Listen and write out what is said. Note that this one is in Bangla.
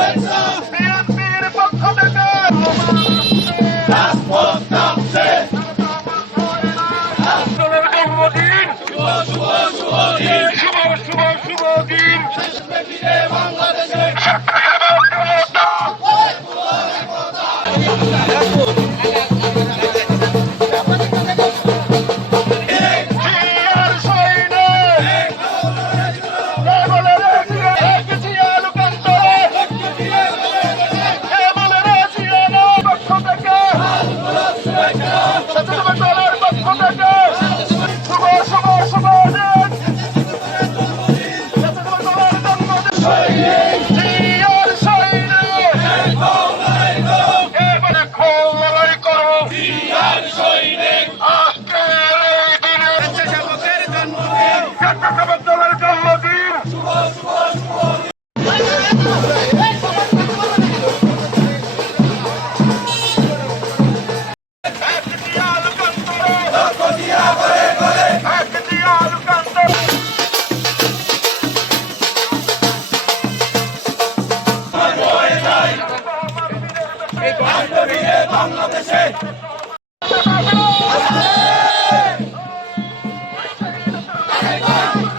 Let's go! বাংলাদেশে